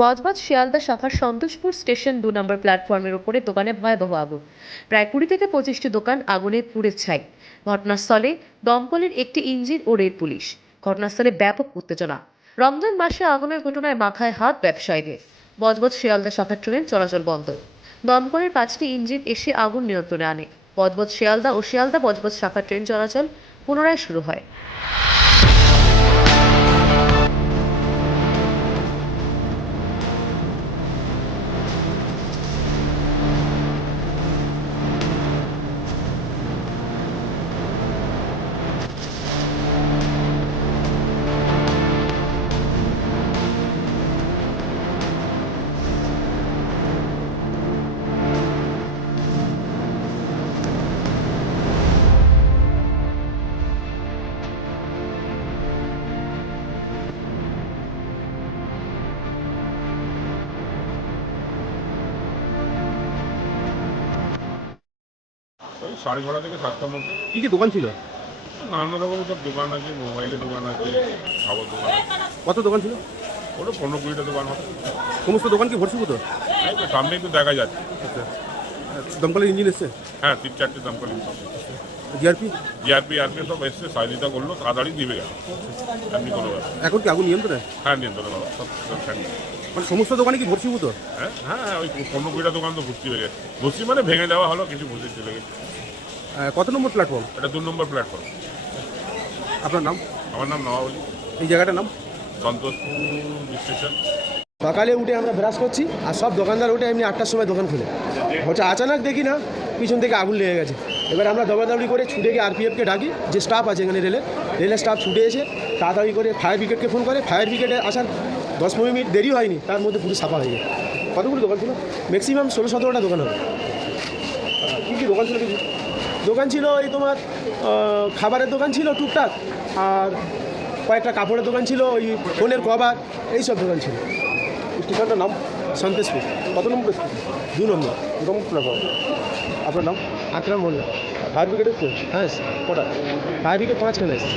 বজবজ শিয়ালদা শাখার সন্তোষপুর স্টেশন দু নম্বর প্ল্যাটফর্মের ওপরে দোকানে ভয়াবহ আগুন। প্রায় কুড়ি থেকে পঁচিশটি দোকান আগুনে পুড়ে ছাই। ঘটনাস্থলে দমকলের একটি ইঞ্জিন ও রেল পুলিশ। ঘটনাস্থলে ব্যাপক উত্তেজনা। রমজান মাসে আগুনের ঘটনায় মাথায় হাত ব্যবসায়ীদের। বজবজ শিয়ালদা শাখার ট্রেন চলাচল বন্ধ। দমকলের পাঁচটি ইঞ্জিন এসে আগুন নিয়ন্ত্রণে আনে। বজবজ শিয়ালদা ও শিয়ালদা বজবজ শাখার ট্রেন চলাচল পুনরায় শুরু হয়। ওই সাড়ে ছটা থেকে সাতটার মধ্যে কি কি দোকান ছিল? নানা রকম সব দোকান আছে মোবাইলের দোকান আছে খাবার দোকান কত দোকান ছিল? ওটা পনেরো কুড়িটা দোকান হবে। সমস্ত দোকান কি ভর্তিভূত এই তো সামনেই তো দেখা যাচ্ছে। আচ্ছা। দমকলের ইঞ্জিন এসছে? হ্যাঁ তিন চারটে দমকল জিআরপি? জিআরপি আরপি সব এসছে সহযোগিতা করল তাড়াতাড়ি দিবে। এমনি কোনো এখন কি আগুন নিয়ন্ত্রণে? হ্যাঁ নিয়ন্ত্রণ সব মানে সমস্ত দোকানে কি ভর্তিভূত হ্যাঁ হ্যাঁ হ্যাঁ, ওই পনেরো কুড়িটা দোকান তো ভর্তি হয়ে গেছে। ভর্তি মানে ভেঙে দেওয়া হলো কিছু ভর্তি চলে গেছে। আহ, কত নম্বর প্ল্যাটফর্ম এটা দু নম্বর প্ল্যাটফর্ম আপনার নাম? আমার নাম নওয়াবলী এই জায়গাটার নাম? সন্তোষপুর স্টেশন। সকালে উঠে আমরা ব্রাশ করছি আর সব দোকানদার উঠে এমনি আটটার সময় দোকান খুলে। হচ্ছে আচানক দেখি না পিছন থেকে আগুন লেগে গেছে। এবার আমরা দৌড়াদৌড়ি করে ছুটে গিয়ে আরপিএফকে ডাকি, যে স্টাফ আছে এখানে রেলের। রেলের স্টাফ ছুটে এসে তাড়াতাড়ি করে ফায়ার ব্রিগেডকে ফোন করে। ফায়ার ব্রিগেডে আসার দশ পনেরো মিনিট দেরি হয়নি, তার মধ্যে পুরো সাফা হয়ে যায় কতগুলো দোকান ছিল? ম্যাক্সিমাম ষোলো সতেরোটা দোকান হবে। কী কী দোকান ছিল কিছু? দোকান ছিল এই তোমার খাবারের দোকান ছিল টুকটাক, আর কয়েকটা কাপড়ের দোকান ছিল, ওই ফোনের কভার এইসব দোকান ছিল। স্টেশনটার নাম? সন্তোষপুর কত নম্বর স্কুল দু নম্বর। নম্বর আপনার নাম? আকরাম মোল্লা। ফায়ার ব্রিগেড এসছে হ্যাঁ কটা? ফায়ার ব্রিগেড পাঁচখানে এসছে